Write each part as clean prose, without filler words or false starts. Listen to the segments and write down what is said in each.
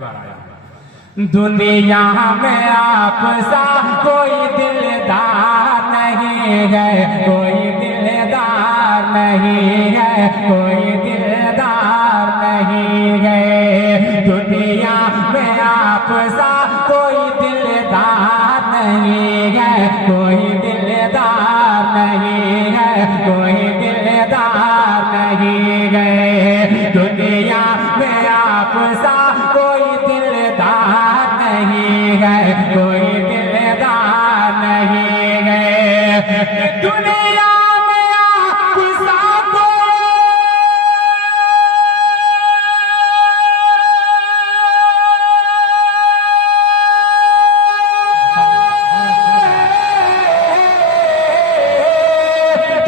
बार आया हूँ। दुनिया में आप सा कोई दिलदार नहीं है, कोई दिलदार नहीं है, कोई दिलदार नहीं है। दुनिया में आप सा कोई दिलदार नहीं है, कोई दिलदार नहीं है, कोई दिलदार नहीं है। दुनिया में आप सा कोई दिलदार नहीं है, कोई दिलदार नहीं है। दुनिया में आप सा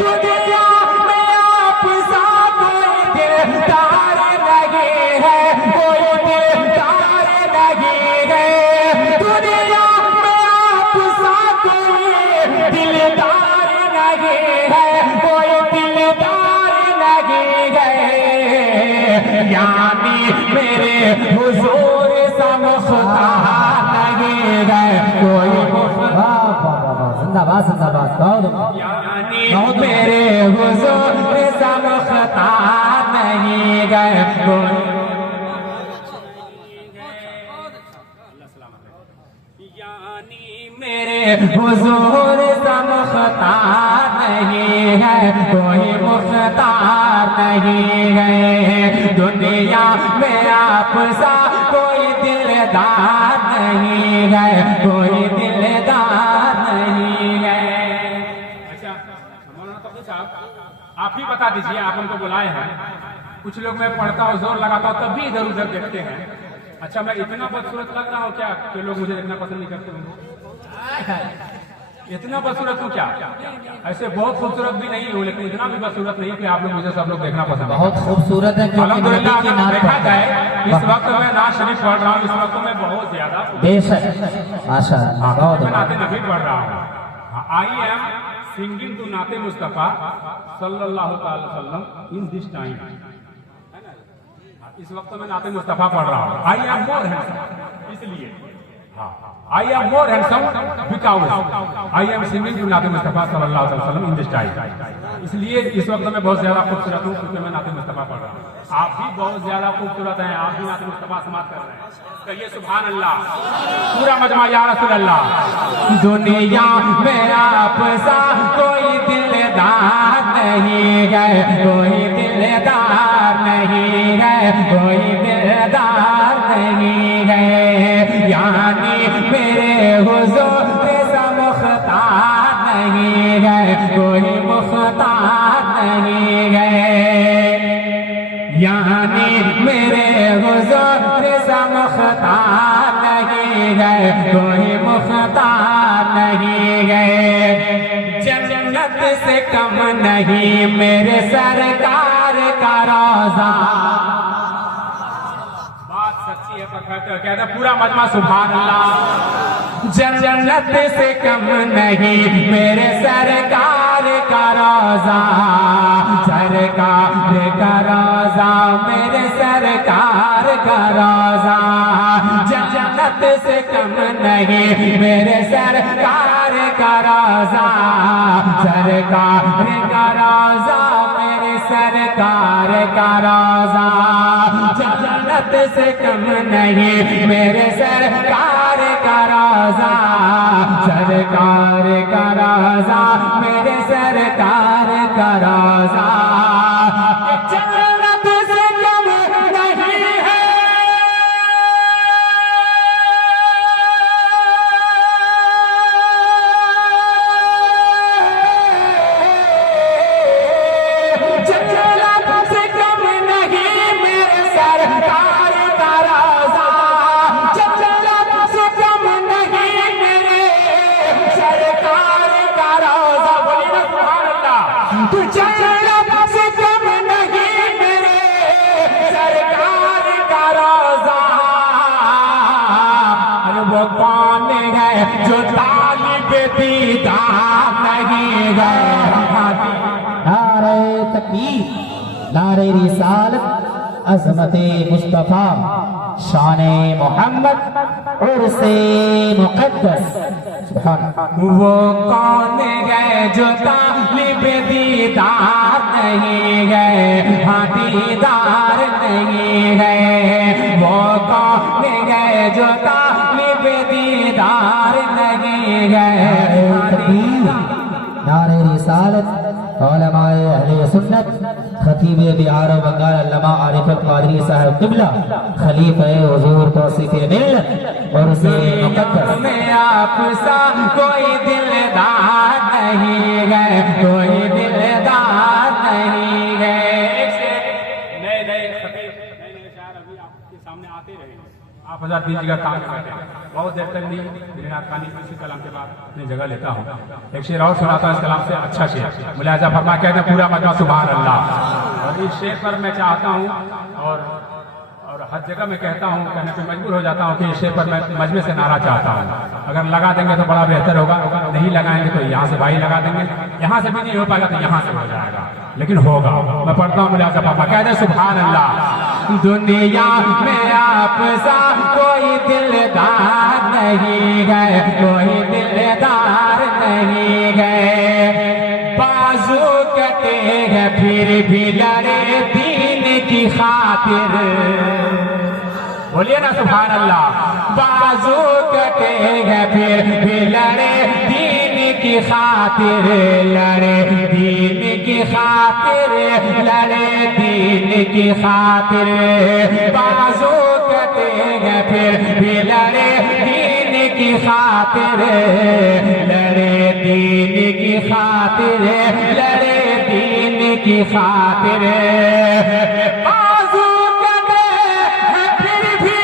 दुनिया में आप सा कोई दिलदार नहीं है, कोई दिलदार नहीं है। दुनिया में आप सा कोई दिलदार नहीं है, कोई दिलदार नहीं है। यानी मेरे हुजूर सा मुख्तार नहीं है, कोई जिंदाबाद जिंदाबाद। यानी मेरे हुजूर सा मुख्तार नहीं है, कोई यानी मेरे हुजूर सा मुख्तार नहीं है, कोई मुख्तार नहीं है। दुनिया में आप सा कोई दिलदार नहीं है, कोई दिलदार नहीं है। अच्छा मौलाना तब्दील साहब, आप ही बता दीजिए, आप हमको बुलाए हैं। कुछ लोग मैं पढ़ता हूँ, जोर लगाता हूँ, तब भी इधर उधर देखते हैं। अच्छा मैं इतना बदसूरत लग रहा हूँ क्या कि लोग मुझे देखना पसंद नहीं करते होंगे? इतना बदसूरत हूँ क्या? ऐसे बहुत खूबसूरत भी नहीं हूँ, लेकिन इतना भी बदसूरत नहीं कि आप लोग मुझे सब लोग देखना पसंद नहीं बहुत खूबसूरत है क्योंकि नबी अल्हम्दुलिल्लाह। की अगर नात देखा पढ़ते जाए हैं। इस वक्त मैं नात शरीफ पढ़ रहा हूँ, इस वक्त मैं बहुत ज्यादा बेशक आशा बहुत मैं नाते नबी पढ़ रहा हूँ। आई एम सिंगिंग टू नाते मुस्तफा सल्लल्लाहु अलैहि वसल्लम इन दिस टाइम। इस वक्त मैं नाते मुस्तफा पढ़ रहा हूँ। आई एम मोर हैंडसम, इसलिए I am more handsome because I am singing to नाते मुस्तफा सल्लल्लाहु अलैहि वसल्लम इन दिस टाइम। इसलिए इस वक्त मैं बहुत ज्यादा खूबसूरत हूँ क्योंकि मैं नाते मुस्तफा पढ़ रहा हूँ। आप भी बहुत ज्यादा खूबसूरत हैं, आप भी नाते मुस्तफा समाप्त कर रहे हैं। कहिए सुभान अल्लाह, पूरा मजमा या रसूल अल्लाह। दुनिया में आप सा कोई दिलदार नहीं है, कोई दिलदार नहीं है, कोई दिलदार नहीं है। यानी मेरे हुजूर सा मुख्तार नहीं है, कोई मुख्तार नहीं है। यानी मेरे हुजूर सा मुख्तार नहीं है, कोई मुख्तार नहीं है। जन्नत से कम नहीं मेरे सरकार का रोज़ा। बात सच्ची है, परफेक्ट है। कहता पूरा मजमा सुभान अल्लाह। जन्नत से कम नहीं मेरे सरकार का रोज़ा, सरकार का रोज़ा, मेरे सरकार का रोज़ा। जन्नत से कम नहीं मेरे सरकार का रोज़ा, सरकार का रोज़ा, मेरे सरकार का रोज़ा। जन्नत से कम नहीं मेरे सरकार का रोज़ा, सरकार का रोज़ा, मेरे सरकार का रोज़ा। जन्नत से कम नहीं है, जन्नत से कम नहीं मेरे सरकार का रोज़ा। जन्नत से कम नहीं मेरे सरकार का रोज़ा। बोलिए ना सुभान अल्लाह। तू जन्नत से कम नहीं मेरे सरकार का रोज़ा। अरे वो कौन है जो तालिब दीदार नहीं है? नारे तकबीर, नारे रिसालत, अज़मते मुस्तफा। शान मोहम्मद उर्से मुक़द्दस सुभान वो कौन गए जो तालिब दीदार नहीं गए, हाँ दीदार नहीं गए। वो कौन गए जो तालिब दीदार नहीं गए, हाँ दीदार। नारे रिसालत उलमाए अहले सुन्नत खतीब बिहार व बंगाल अल्लामा आरिफ कादरी साहब क़िबला खलीफा हुजूर तौसीफ मिल्लत और उसे मुक़द्दस में आप सा कोई दिलदार नहीं गए, कोई दिलदार नहीं गए। नए नए खतीब नए नए शायर अभी आपके सामने आते रहे। आप हजार दीजिएगा काम करते हैं। बहुत देर तक नहीं दिलनाथ खानी इसी कलाम के बाद अपनी जगह लेता हूँ। एक शेर और सुनाता हूँ इस कलाम से, अच्छा शेर मुलाजा फरमा कहते हैं पूरा मजमा सुभान अल्लाह। और इस शेर पर मैं चाहता हूँ और हर जगह मैं कहता हूँ, कहने पे मजबूर हो जाता हूँ कि इस शेर पर मैं मजमे से नारा चाहता हूँ। अगर लगा देंगे तो बड़ा बेहतर होगा, नहीं लगाएंगे तो यहाँ से भाई लगा देंगे, यहाँ से भी नहीं हो पाएगा तो यहाँ से हो जाएगा, लेकिन होगा। मैं पढ़ता हूँ मुलाजा फरमा कहते हैं सुभान अल्लाह। दुनिया में आप सा कोई दिलदार नहीं गए, कोई दिलदार नहीं गए। बाजू कटे हैं फिर भी लड़े दीन की खातिर। बोलिए ना सुभान अल्लाह। बाजू कटे हैं फिर भी लड़े दीन की खातिर, लड़े दीन की खातिर, लड़े दीन की खातिर। बाजू कटे हैं फिर भी लड़े दीन की खातिर, लड़े दीन की खातिर, लड़े दीन की खातिर। बाजू कटे हैं फिर भी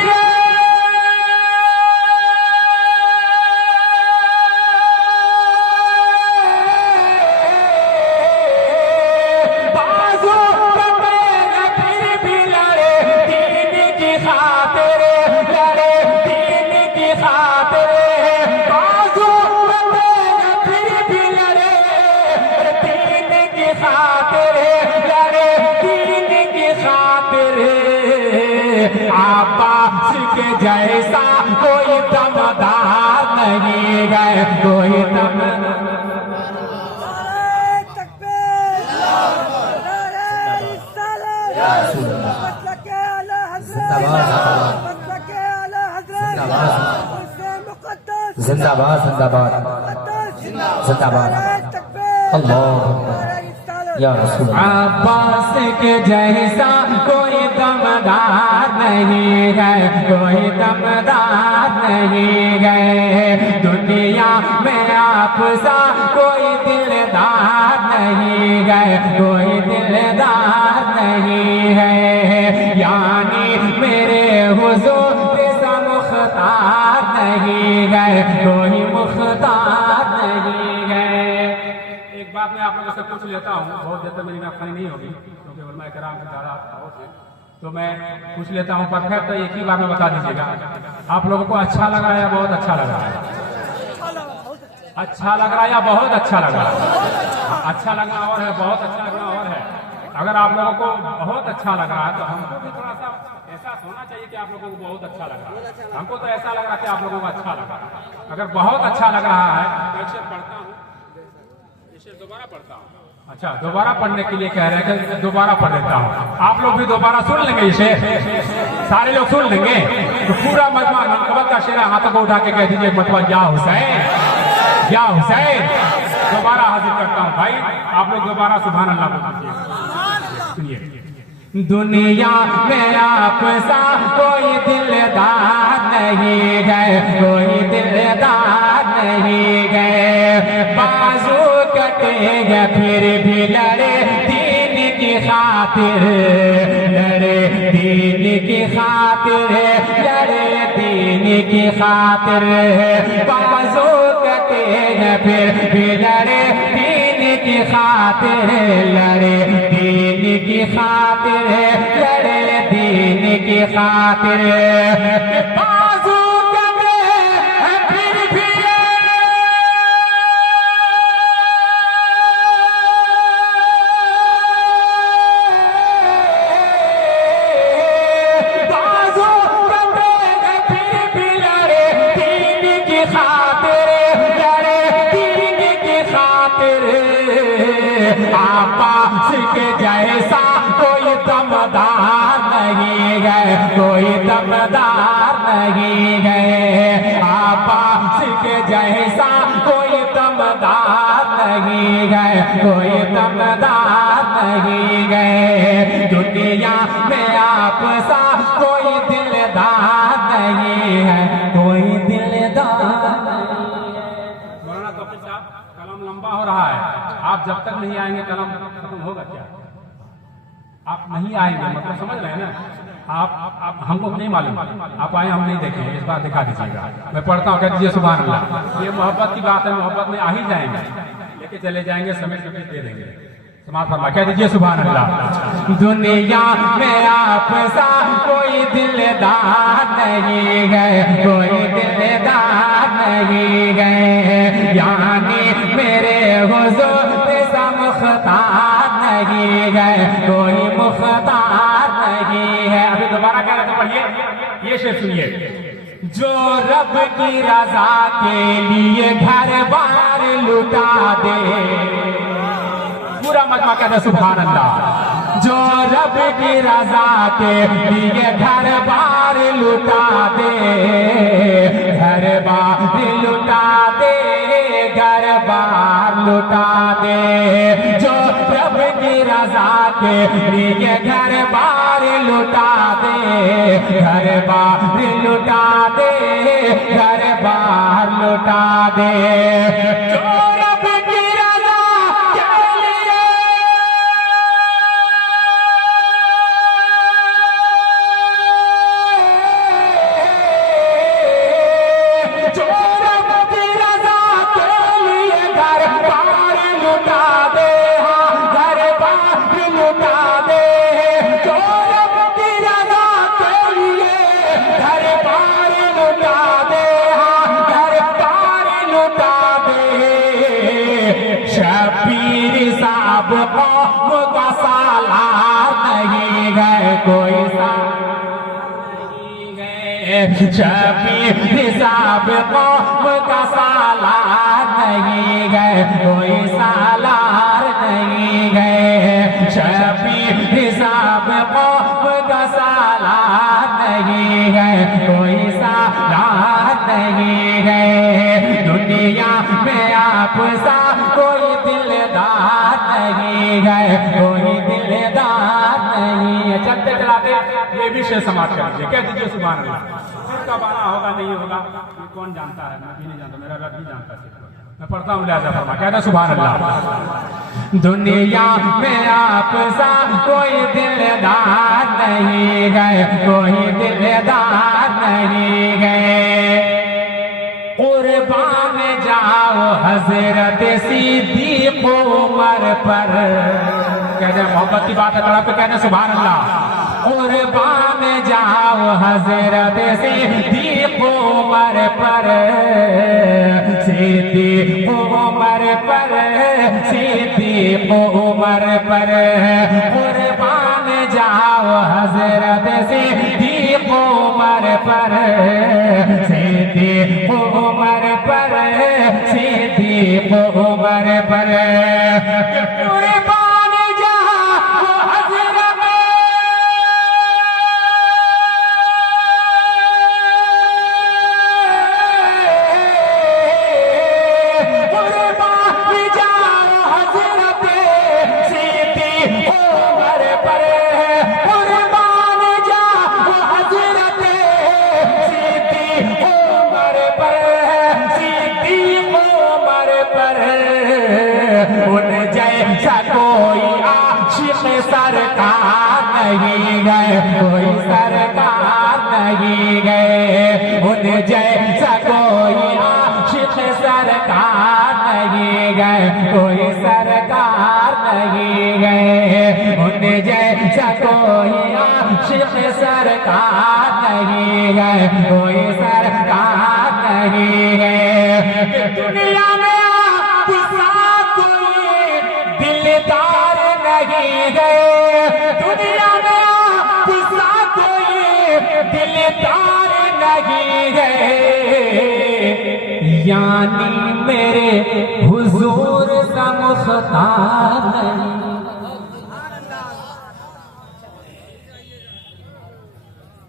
आबास के जैसा कोई दमदार नहीं गए, कोई जिंदाबाद जिंदाबाद जिंदाबाद अल्लाह या रसूल। अब्बास के जैसा कोई दमदार नहीं गए, कोई दमदार नहीं गए। दुनिया में आप सा कोई दिलदार नहीं गए, कोई दिलदार नहीं है। यानी मेरे हुजूर सा मुख्तार नहीं गए, कोई मुख्तार नहीं गए। एक बात मैं आप लोगों से पूछ लेता हूँ, बहुत देर तक मेरी नाफानी नहीं होगी क्योंकि उलमाए किराम की तादाद बहुत है, तो मैं पूछ लेता हूँ परफेक्ट, तो एक ही बार में बता दीजिएगा आप लोगों को अच्छा लग रहा है या बहुत अच्छा लग रहा है? अच्छा लग रहा है या बहुत अच्छा लग रहा है? अच्छा लगना और है, बहुत अच्छा लगना और है। अगर आप लोगों को बहुत अच्छा लग रहा है तो हमको भी थोड़ा सा एहसास होना चाहिए कि आप लोगों को बहुत अच्छा लग रहा है। हमको तो ऐसा लग रहा है कि आप लोगों को अच्छा लग रहा है। अगर बहुत अच्छा लग रहा है तो एक शेर पढ़ता हूँ, शेर दोबारा पढ़ता हूँ। अच्छा, दोबारा पढ़ने के लिए कह रहे हैं कि दोबारा पढ़ देता हूँ। आप लोग भी दोबारा सुन लेंगे ये शेर, सारे लोग सुन लेंगे तो पूरा मजमा मनकबत का शेर हाथों को उठा के कह दीजिए मतलब या हुसैन, या हुसैन। दोबारा हाजिर करता हूँ भाई, आप लोग दोबारा सुभान अल्लाह बोल दीजिए। सुनिए। दुनिया में आप सा कोई दिलदार नहीं गए, कोई दिलदार नहीं गए। बाजू कटे गए फिर भी लड़े दीन की खातिर, लड़े दीन की खातिर, लड़े दीन की खातिर। बाजू कटे गए फिर भी लड़े दीन की खातिर, लड़े दीन की खातिर, लड़े दीन की खातिर। बाजू कटे फिर भी बाजू कोई दमदार नहीं गए। दुनिया में आप सा कोई दिलदार नहीं है, कोई दिलदार नहीं है। मौलाना तौफीक साहब, कलम लंबा हो रहा है, आप जब तक नहीं आएंगे कलम खत्म होगा क्या? आप नहीं आएंगे मतलब समझ रहे हैं ना? आप हमको नहीं मालूम, आप आए हम नहीं देखें, इस बार दिखा दीजिएगा। मैं पढ़ता हूँ, कह दीजिए सुभान अल्लाह। ये मोहब्बत की बात है, मोहब्बत में आ ही जाएंगे, लेके चले जाएंगे, समय से दे देंगे। समाज फरमा, कह दीजिए सुभान अल्लाह। दुनिया में आप सा कोई दिलदार नहीं गए, कोई दिलदार नहीं गए। यानी मेरे हुजूर सा मुख्तार नहीं गए, कोई मुख्तार नहीं है। अभी दोबारा कह रहे थे, पढ़िए ये शेर सुनिए। जो रब की रजा के लिए घर बार लुटा दे, पूरा मजमा कहता है सुभान अल्लाह। जो रब की रजा के लिए घर बार लुटा दे, घर बार लुटा दे, घर बार लुटा दे। जो रब की रजा के लिए घर बार लुटा दे, घर बार लुटा दे, घर बार लुटा दे। जो रब की रजा के लिए, जो रब की रजा के लिए घर बार लुटा दे, हाँ घर बार लुटा दे। जो रब की रजा के लिए घर बार लुटा दे, हाँ घर बार लुटा दे। शबीर साहब कौम का सालार नहीं गए, कोई शबीर साहब कौम का सालार नहीं गए, कोई सालार नहीं गए। शबीर साहब कौम का सालार नहीं गए, कोई सालार नहीं गए। दुनिया में आप सा कोई दिलदार नहीं गए, कोई दिलदार नहीं है। चलते चलाते ये भी शेर समाप्त कर दीजिए, कह दीजिए सुभान अल्लाह। फिर कब आना होगा नहीं होगा ये कौन जानता है, मैं भी नहीं जानता, मेरा रब भी जानता है। मैं पढ़ता हूँ, लिहाजा फरमा, कहता सुभान अल्लाह। दुनिया में आप सा कोई दिलदार नहीं गए, कोई दिलदार नहीं गए। कुर्बान जाओ हजरत सिद्दीक उमर पर, कहते हैं मोहब्बत की बात है, तड़प के कहते सुभान अल्लाह। कुर्बान जाओ हजरत सिद्दीक उमर पर, सिद्दीक उमर पर, सिद्दीक उमर पर। कुर्बान जाओ हजरत सिद्दीक उमर पर, सिद्दीक उमर पर, सिद्दीक उमर पर। कुर्बान जाओ हजरत, कुर्बान जाओ हजरत सिद्दीक उमर पर। कुर्बान जाओ हजरत सिद्दीक उमर पर, सिद्दीक उमर पर। उन जैसा कोई आशिक सरकार नहीं गए, कोई सरकार नहीं गए। उन जैसा कोई आशिक सरकार नहीं गए, कोई सरकार नहीं गए। उन जैसा कोई आशिक सरकार नहीं गए, कोई सरकार नहीं गए। दुनिया में आप सा कोई दिलदार नहीं गए, दुनिया में आप सा कोई दिलदार नहीं गए। यानी मेरे हुजूर सा मुख्तार